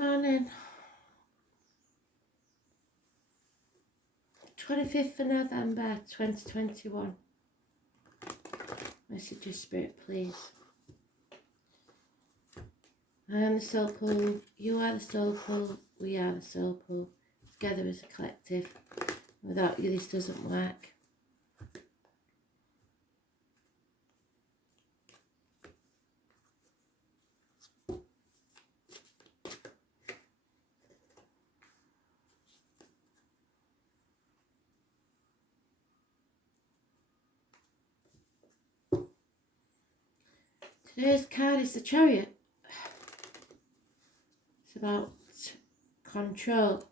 Morning. 25th of November 2021. Message of Spirit, please. I am the soul pool, you are the soul pool, we are the soul pool. Together as a collective. Without you this doesn't work. Today's card is the Chariot. It's about control,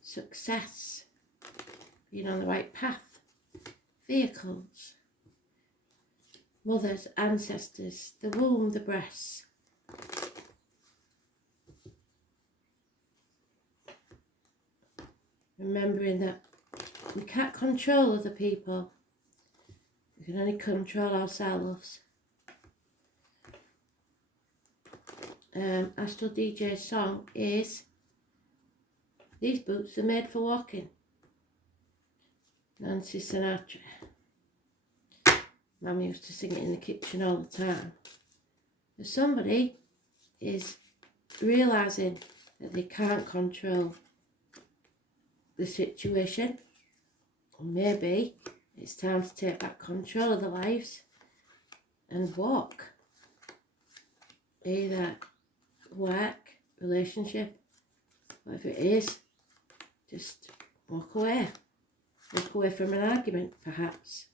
success, being on the right path, vehicles, mothers, ancestors, the womb, the breasts. Remembering that we can't control other people, we can only control ourselves. Astral DJ's song is These Boots Are Made for Walking. Nancy Sinatra. Mum used to sing it in the kitchen all the time. If somebody is realising that they can't control the situation, or maybe it's time to take back control of their lives and walk. Either work, relationship, whatever it is, just walk away. Walk away from an argument, perhaps.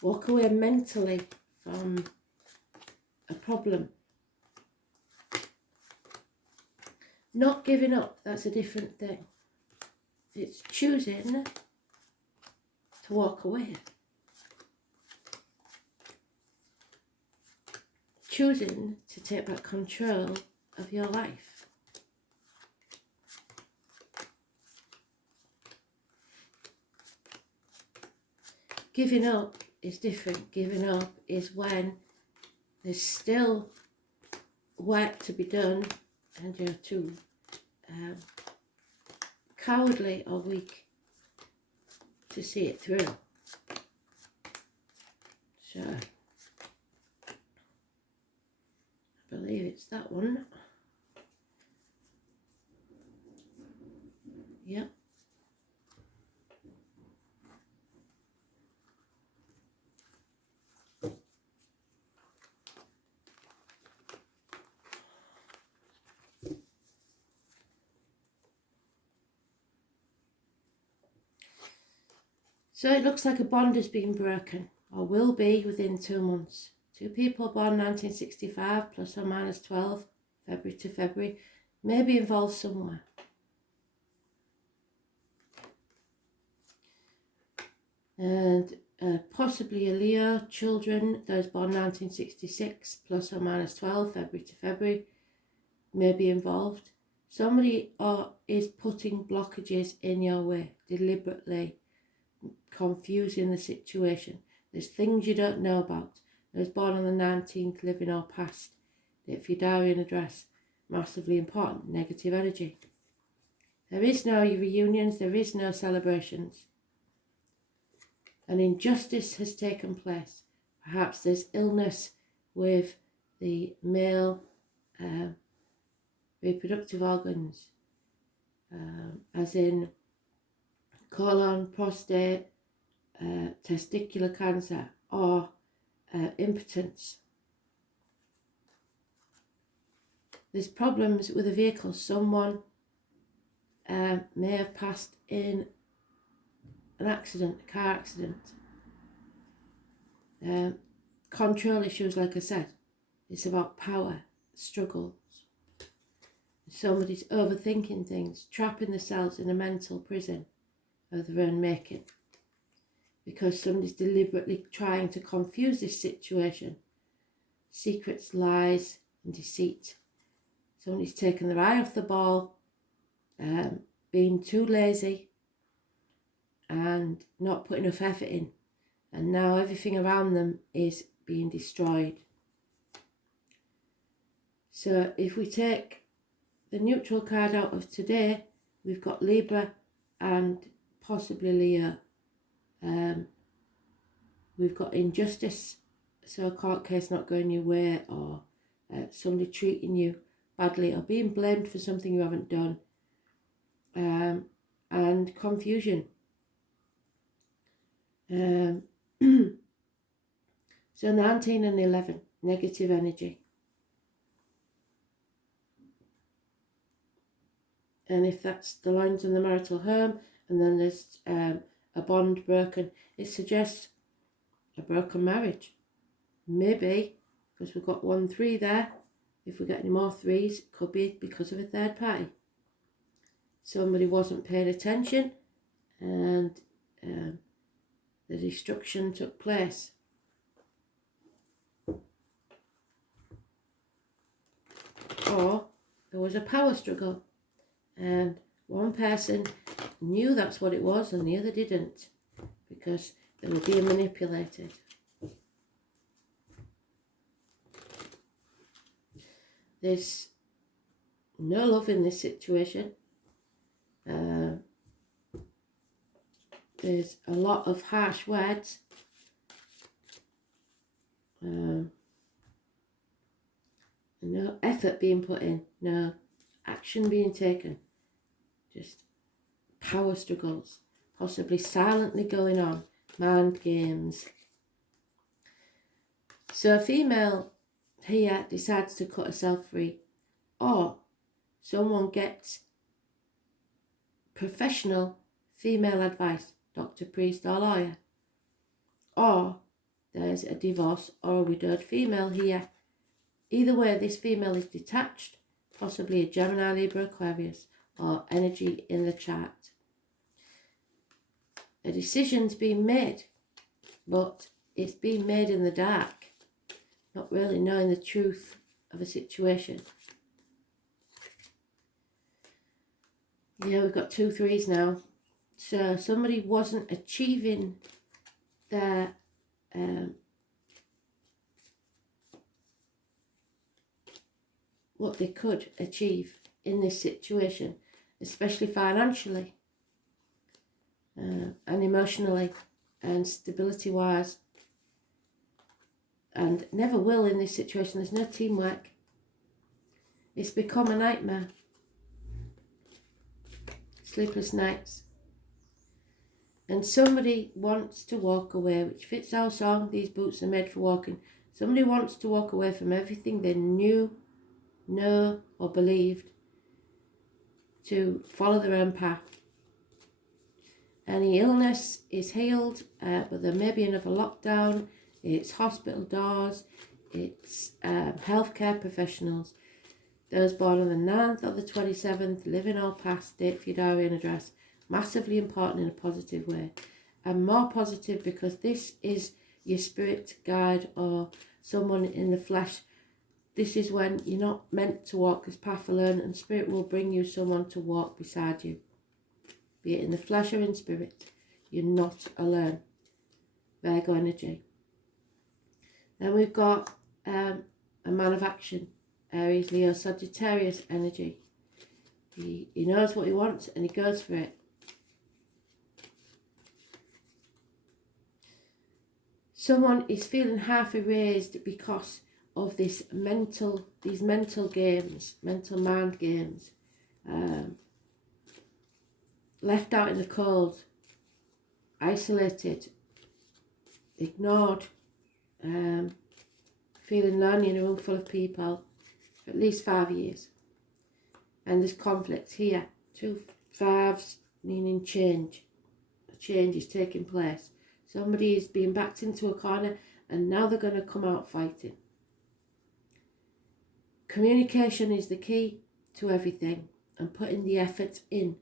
Walk away mentally from a problem. Not giving up, that's a different thing. It's choosing to walk away. Choosing to take back control of your life. Giving up is different. Giving up is when there's still work to be done and you're too cowardly or weak to see it through. So I believe it's that one. Yep. So it looks like a bond has been broken, or will be within 2 months. 2 people born 1965 plus or minus 12, February to February, may be involved somewhere. And possibly a Leo, children, those born 1966 plus or minus 12, February to February, may be involved. Somebody is putting blockages in your way, deliberately confusing the situation. There's things you don't know about. Those born on the 19th, living or past, if your diary and address, massively important, negative energy. There is no reunions, there is no celebrations. An injustice has taken place. Perhaps there's illness with the male reproductive organs, as in colon, prostate, testicular cancer, or impotence. There's problems with a vehicle. Someone may have passed in an accident, a car accident. Control issues, like I said. It's about power, struggles. Somebody's overthinking things, trapping themselves in a mental prison of their own making. Because somebody's deliberately trying to confuse this situation. Secrets, lies, and deceit. Somebody's taken their eye off the ball, being too lazy, and not putting enough effort in. And now everything around them is being destroyed. So if we take the neutral card out of today, we've got Libra and possibly Leo. We've got injustice, so a court case not going your way, or somebody treating you badly, or being blamed for something you haven't done, and confusion. So 19 and 11, negative energy. And if that's the lines in the marital home, and then there's a bond broken, it suggests a broken marriage. Maybe, because we've got 1, 3 there. If we get any more 3s, it could be because of a third party. Somebody wasn't paying attention, and the destruction took place. Or there was a power struggle, and one person knew that's what it was and the other didn't, because they were being manipulated. There's no love in this situation. There's a lot of harsh words. No effort being put in, no action being taken. Just power struggles, possibly silently going on, mind games. So a female here decides to cut herself free, or someone gets professional female advice, doctor, priest or lawyer, or there's a divorce or a widowed female here. Either way, this female is detached, possibly a Gemini, Libra, Aquarius, or energy in the chart. A decision's being made, but it's being made in the dark, not really knowing the truth of a situation. Yeah, we've got 2 3s now. So somebody wasn't achieving their what they could achieve in this situation, especially financially and emotionally and stability wise, and never will in this situation. There's no teamwork. It's become a nightmare. Sleepless nights. And somebody wants to walk away, which fits our song, These Boots Are Made for Walking. Somebody wants to walk away from everything they knew, know or believed, to follow their own path. Any illness is healed, but there may be another lockdown. It's hospital doors, it's healthcare professionals. Those born on the 9th or the 27th, living or past, date for your diary and address. Massively important in a positive way. And more positive because this is your spirit guide or someone in the flesh. This is when you're not meant to walk this path alone, and spirit will bring you someone to walk beside you. Be it in the flesh or in spirit, you're not alone. Virgo energy. Then we've got a man of action, Aries, Leo, Sagittarius energy. He knows what he wants and he goes for it. Someone is feeling half erased because of these mental games, mental mind games. Left out in the cold, isolated, ignored, feeling lonely in a room full of people for at least 5 years. And there's conflict here. 2 5s meaning change. A change is taking place. Somebody is being backed into a corner and now they're going to come out fighting. Communication is the key to everything, and putting the effort in.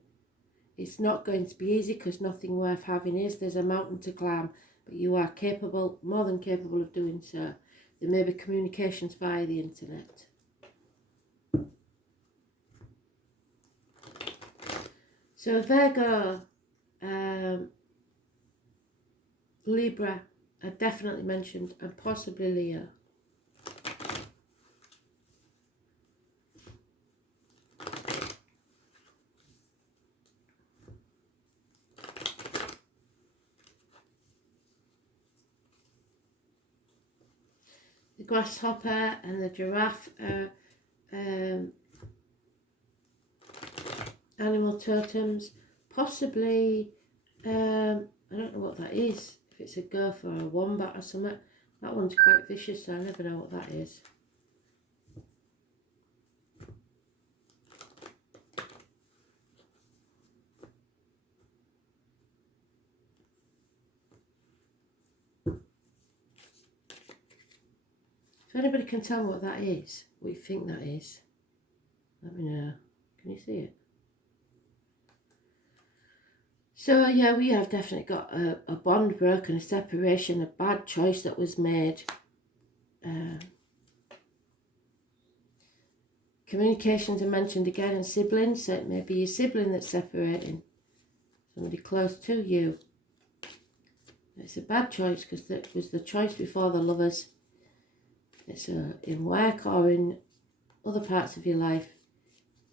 It's not going to be easy because nothing worth having is. There's a mountain to climb, but you are capable, more than capable of doing so. There may be communications via the internet. So Virgo, Libra are definitely mentioned, and possibly Leo. The grasshopper and the giraffe are animal totems. Possibly, I don't know what that is. If it's a gopher or a wombat or something. That one's quite vicious, so I never know what that is. If anybody can tell me what that is, what you think that is, let me know. Can you see it? So yeah, we have definitely got a bond broken, a separation, a bad choice that was made. Communications are mentioned again, and siblings, so it may be your sibling that's separating, somebody close to you. It's a bad choice because it was the choice before the lovers. It's in work or in other parts of your life.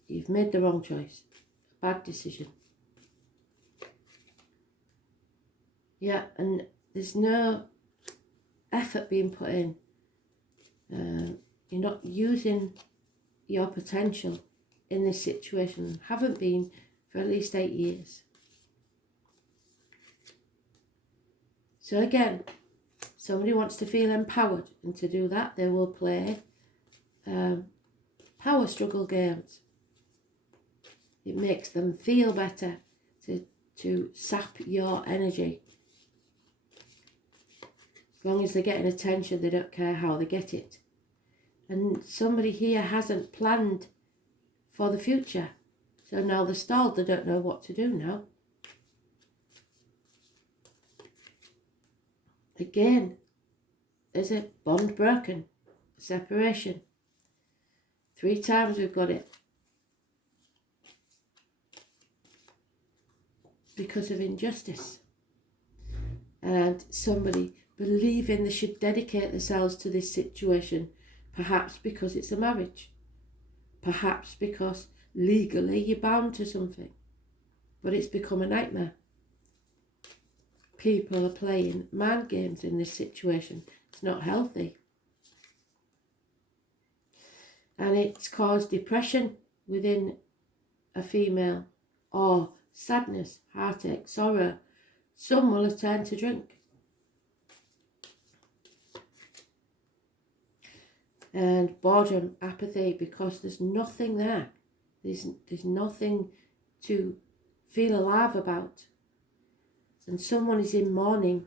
You've made the wrong choice, a bad decision. Yeah, and there's no effort being put in. You're not using your potential in this situation, haven't been for at least 8 years. So again, somebody wants to feel empowered, and to do that they will play power struggle games. It makes them feel better to sap your energy. As long as they're getting attention, they don't care how they get it. And somebody here hasn't planned for the future. So now they're stalled, they don't know what to do now. Again, there's a bond broken, separation. 3 times we've got it. Because of injustice. And somebody believing they should dedicate themselves to this situation, perhaps because it's a marriage, perhaps because legally you're bound to something, but it's become a nightmare. People are playing mind games in this situation. It's not healthy. And it's caused depression within a female, or sadness, heartache, sorrow. Some will have turned to drink. And boredom, apathy, because there's nothing there. There's nothing to feel alive about. And someone is in mourning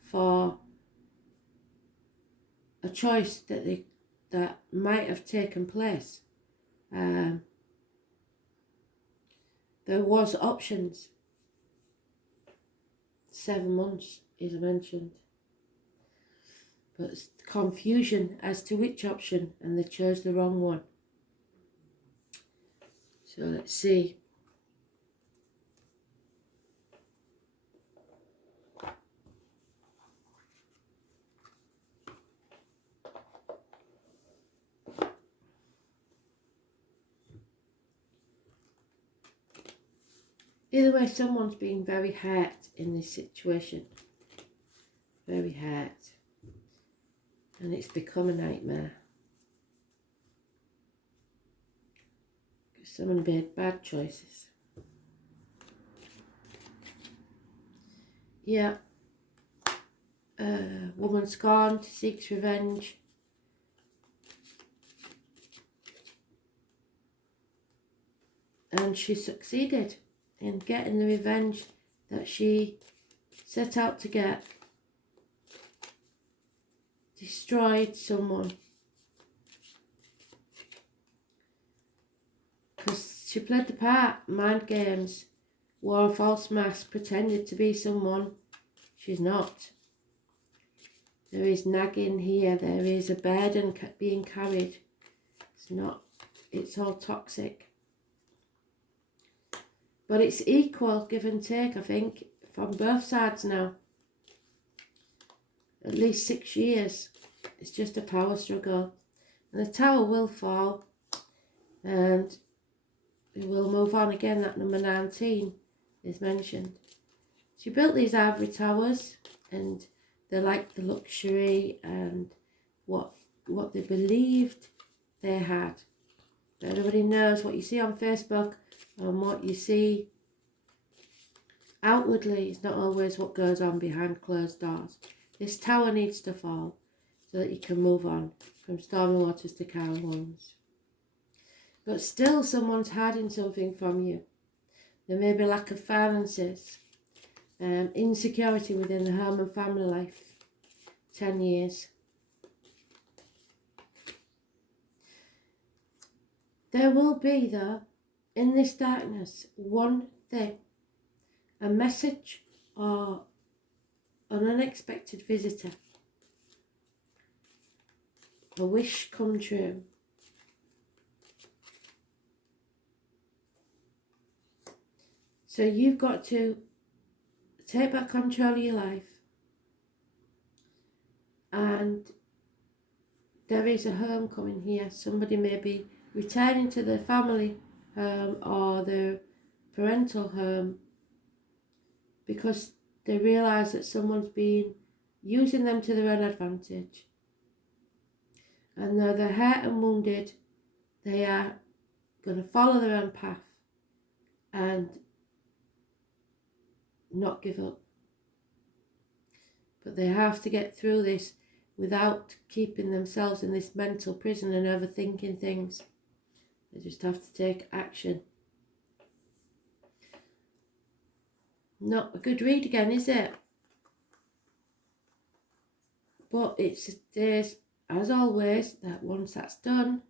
for a choice that might have taken place. There was options. 7 months is mentioned. But it's confusion as to which option, and they chose the wrong one. So let's see. Either way, someone's been very hurt in this situation. Very hurt. And it's become a nightmare. Because someone made bad choices. Yeah. Woman scorned, seeks revenge. And she succeeded in getting the revenge that she set out to get. Destroyed someone. Because she played the part, mind games, wore a false mask, pretended to be someone she's not. There is nagging here, there is a burden being carried. It's all toxic. But it's equal, give and take, I think, from both sides now. At least 6 years. It's just a power struggle. And the tower will fall. And we will move on again. That number 19 is mentioned. She built these ivory towers, and they're like the luxury and what what they believed they had. Everybody knows what you see on Facebook and what you see outwardly is not always what goes on behind closed doors. This tower needs to fall so that you can move on from stormy waters to calm ones. But still someone's hiding something from you. There may be lack of finances, insecurity within the home and family life. 10 years. There will be, though, in this darkness, one thing, a message or an unexpected visitor, a wish come true. So you've got to take back control of your life, and there is a home coming here. Somebody may be returning to their family home or their parental home because they realise that someone's been using them to their own advantage. And though they're hurt and wounded, they are going to follow their own path and not give up. But they have to get through this without keeping themselves in this mental prison and overthinking things. They just have to take action. Not a good read again, is it? But it stays, as always, that once that's done,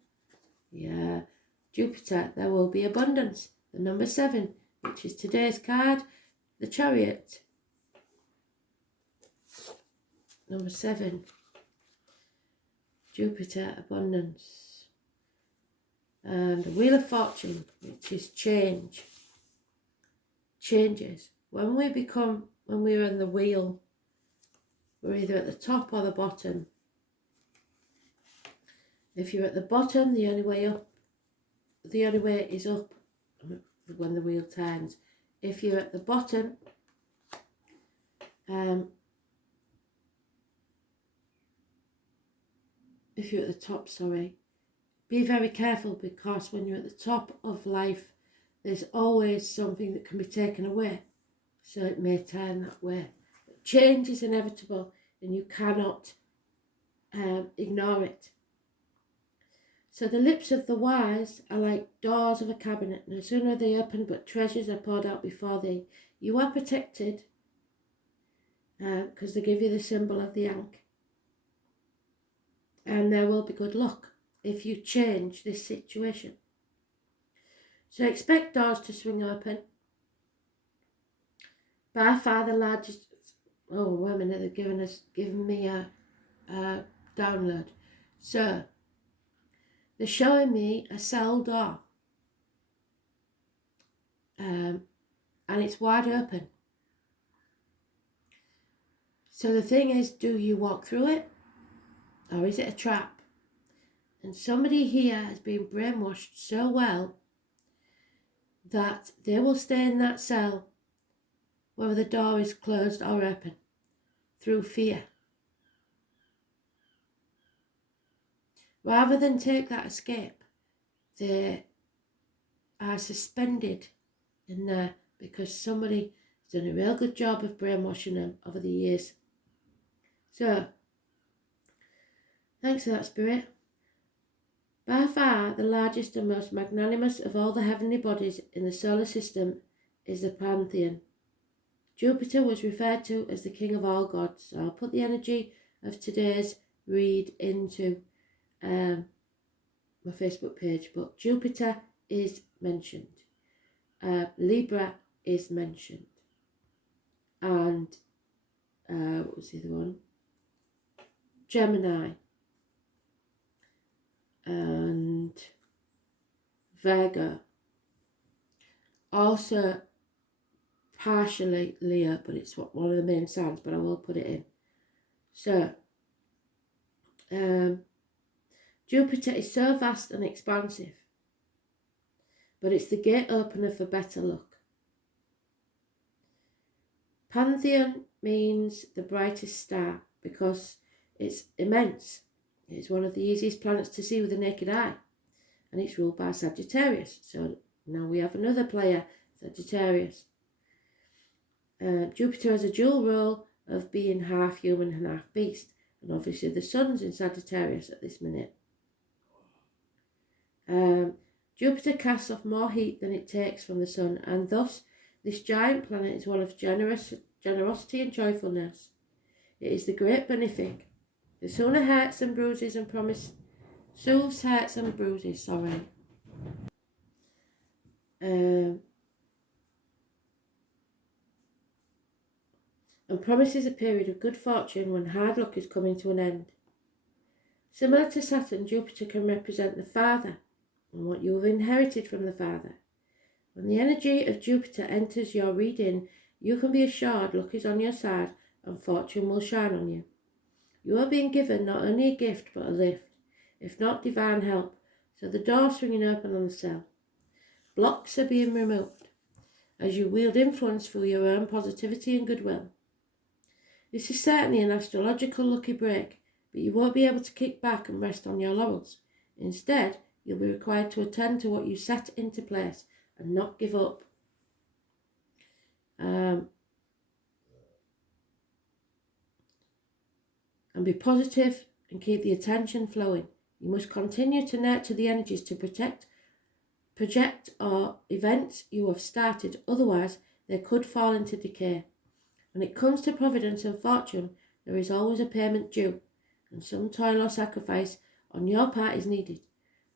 Jupiter, there will be abundance. The number 7, which is today's card, the Chariot. Number 7, Jupiter, abundance. And the Wheel of Fortune, which is change. Changes. When we're in the wheel, we're either at the top or the bottom. If you're at the bottom, the only way is up when the wheel turns. If you're at the bottom, if you're at the top, be very careful, because when you're at the top of life, there's always something that can be taken away. So it may turn that way. But change is inevitable and you cannot ignore it. So the lips of the wise are like doors of a cabinet. No sooner are they open, but treasures are poured out before thee. You are protected because they give you the symbol of the ankh. And there will be good luck if you change this situation. So expect doors to swing open. By far the largest... Oh, wait a minute, they've given me a download. So, they're showing me a cell door. And it's wide open. So the thing is, do you walk through it? Or is it a trap? And somebody here has been brainwashed so well that they will stay in that cell whether the door is closed or open, through fear. Rather than take that escape, they are suspended in there because somebody has done a real good job of brainwashing them over the years. So, thanks for that, Spirit. By far, the largest and most magnanimous of all the heavenly bodies in the solar system is the Pantheon. Jupiter was referred to as the king of all gods. So I'll put the energy of today's read into my Facebook page. But Jupiter is mentioned. Libra is mentioned. And what was the other one? Gemini. And Virgo. Also partially Leo, but it's one of the main signs, but I will put it in. So, Jupiter is so vast and expansive, but it's the gate opener for better luck. Pantheon means the brightest star because it's immense. It's one of the easiest planets to see with the naked eye, and it's ruled by Sagittarius. So now we have another player, Sagittarius. Jupiter has a dual role of being half human and half beast, and obviously the sun's in Sagittarius at this minute. Jupiter casts off more heat than it takes from the sun, and thus this giant planet is one of generosity and joyfulness. It is the great benefic. The sun hurts and bruises and soothes hurts and bruises, and promises a period of good fortune when hard luck is coming to an end. Similar to Saturn, Jupiter can represent the father and what you have inherited from the father. When the energy of Jupiter enters your reading, you can be assured luck is on your side and fortune will shine on you. You are being given not only a gift but a lift, if not divine help, so the door swinging open on the cell. Blocks are being removed as you wield influence through your own positivity and goodwill. This is certainly an astrological lucky break, but you won't be able to kick back and rest on your laurels. Instead, you'll be required to attend to what you set into place and not give up. And be positive and keep the attention flowing. You must continue to nurture the energies to project or events you have started, otherwise they could fall into decay. When it comes to providence and fortune, there is always a payment due, and some toil or sacrifice on your part is needed.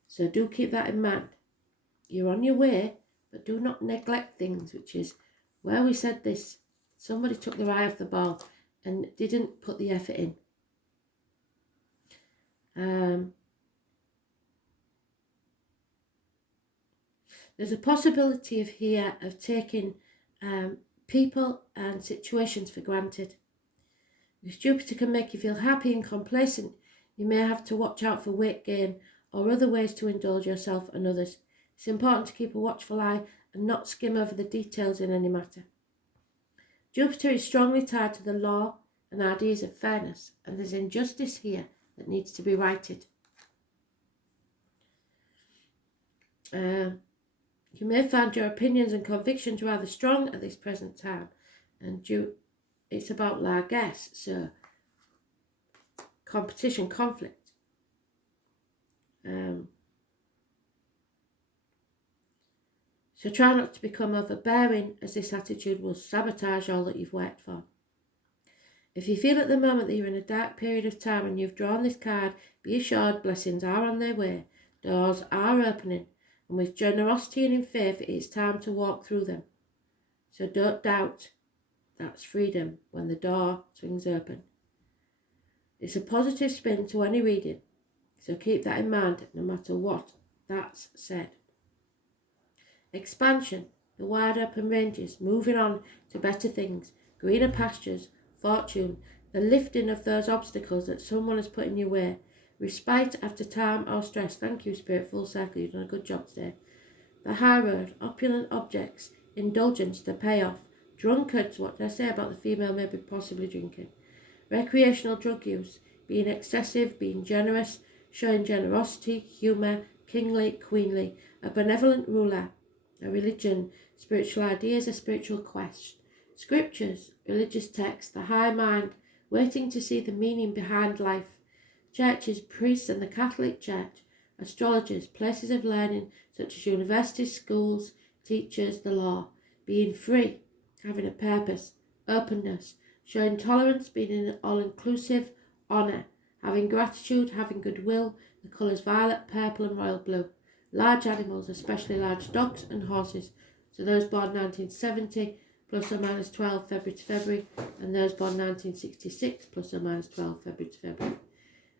So do keep that in mind. You're on your way, but do not neglect things, which is where we said this. Somebody took their eye off the ball and didn't put the effort in. There's a possibility of taking people and situations for granted. If Jupiter can make you feel happy and complacent, you may have to watch out for weight gain or other ways to indulge yourself and others. It's important to keep a watchful eye and not skim over the details in any matter. Jupiter is strongly tied to the law and ideas of fairness, and there's injustice here that needs to be righted. You may find your opinions and convictions rather strong at this present time, and it's about largesse, so competition, conflict. So try not to become overbearing, as this attitude will sabotage all that you've worked for. If you feel at the moment that you're in a dark period of time and you've drawn this card, be assured blessings are on their way, doors are opening, and with generosity and in faith, it's time to walk through them. So don't doubt. That's freedom when the door swings open. It's a positive spin to any reading, so keep that in mind no matter what that's said. Expansion, the wide open ranges, moving on to better things, greener pastures, fortune, the lifting of those obstacles that someone has put in your way, respite after time or stress. Thank you, Spirit, full circle, you've done a good job today. The high road, opulent objects, indulgence, the payoff, drunkards, what did I say about the female maybe possibly drinking, recreational drug use, being excessive, being generous, showing generosity, humour, kingly, queenly, a benevolent ruler, a religion, spiritual ideas, a spiritual quest, scriptures, religious texts, the high mind, waiting to see the meaning behind life, churches, priests and the Catholic Church, astrologers, places of learning such as universities, schools, teachers, the law, being free, having a purpose, openness, showing tolerance, being an all-inclusive, honour, having gratitude, having goodwill, the colours violet, purple and royal blue, large animals, especially large dogs and horses, so those born 1970 plus or minus 12 February to February, and those born 1966 plus or minus 12 February to February.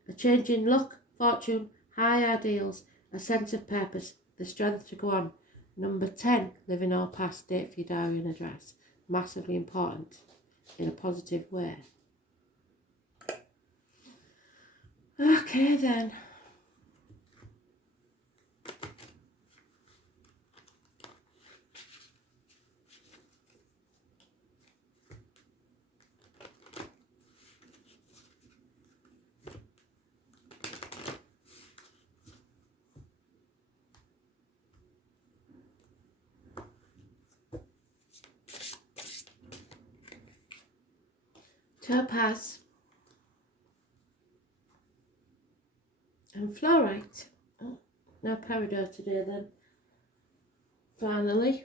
A change in luck, fortune, high ideals, a sense of purpose, the strength to go on. Number 10, living all past, date for your diary and address. Massively important in a positive way. Okay then. topaz, and fluorite. Oh, no peridot today then. Finally,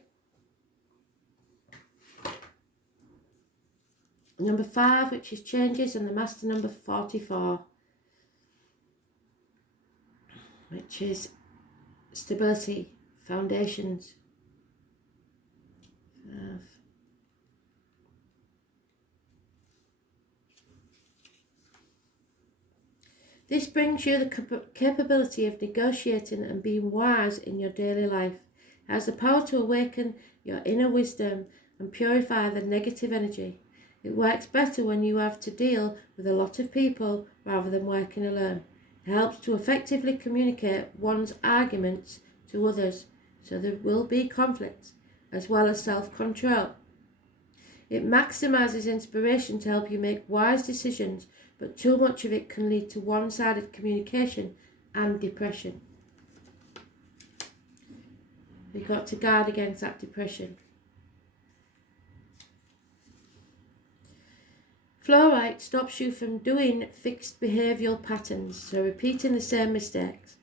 number 5, which is changes, and the master number 44, which is stability, foundations. This brings you the capability of negotiating and being wise in your daily life. It has the power to awaken your inner wisdom and purify the negative energy. It works better when you have to deal with a lot of people rather than working alone. It helps to effectively communicate one's arguments to others, so there will be conflicts, as well as self-control. It maximizes inspiration to help you make wise decisions, but too much of it can lead to one-sided communication and depression. You've got to guard against that depression. Fluorite stops you from doing fixed behavioural patterns, so repeating the same mistakes,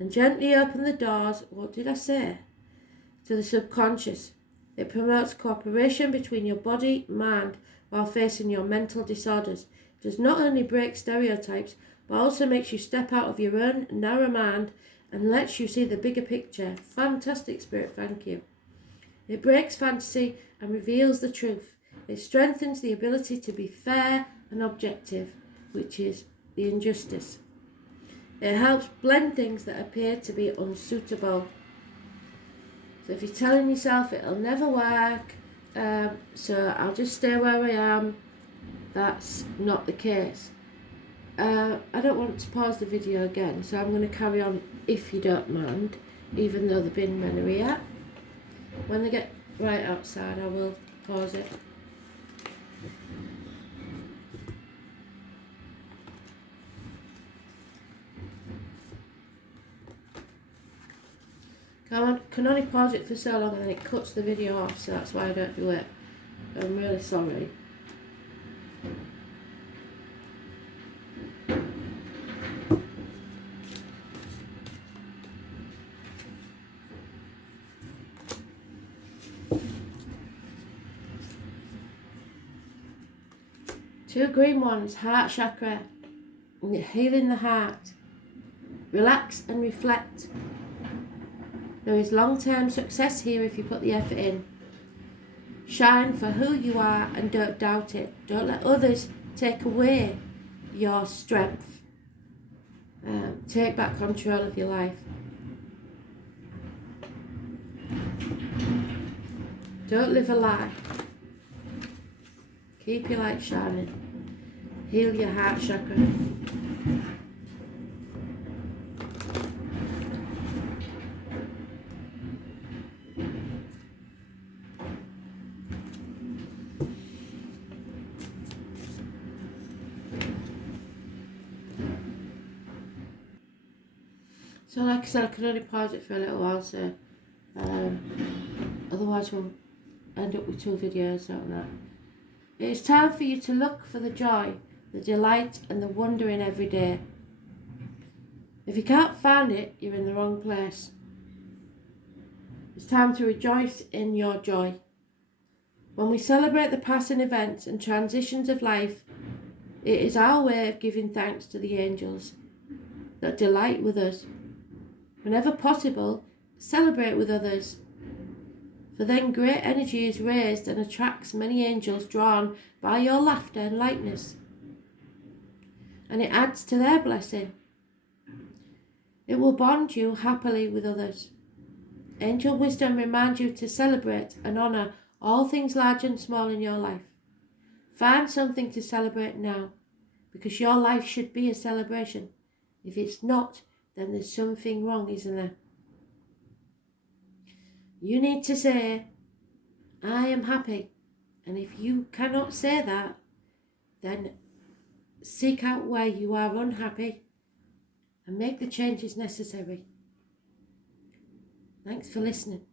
and gently open the doors, to the subconscious. It promotes cooperation between your body and mind while facing your mental disorders. It does not only break stereotypes, but also makes you step out of your own narrow mind and lets you see the bigger picture. Fantastic, Spirit, thank you. It breaks fantasy and reveals the truth. It strengthens the ability to be fair and objective, which is the injustice. It helps blend things that appear to be unsuitable. So if you're telling yourself it'll never work, so I'll just stay where I am, that's not the case. I don't want to pause the video again, so I'm going to carry on if you don't mind, even though the bin men are here. When they get right outside, I will pause it. I can only pause it for so long and then it cuts the video off, so that's why I don't do it. I'm really sorry. Two green ones, heart chakra, healing the heart. Relax and reflect. There is long-term success here if you put the effort in. Shine for who you are and don't doubt it. Don't let others take away your strength. Take back control of your life. Don't live a lie. Keep your light shining. Heal your heart chakra. So like I said, I can only pause it for a little while, so otherwise we'll end up with 2 videos out of that. It is time for you to look for the joy, the delight and the wonder in every day. If you can't find it, you're in the wrong place. It's time to rejoice in your joy. When we celebrate the passing events and transitions of life, it is our way of giving thanks to the angels that delight with us. Whenever possible, celebrate with others, for then great energy is raised and attracts many angels drawn by your laughter and lightness, and it adds to their blessing. It will bond you happily with others. Angel wisdom reminds you to celebrate and honour all things large and small in your life. Find something to celebrate now, because your life should be a celebration. If it's not, then there's something wrong, isn't there? You need to say, I am happy. And if you cannot say that, then seek out where you are unhappy and make the changes necessary. Thanks for listening.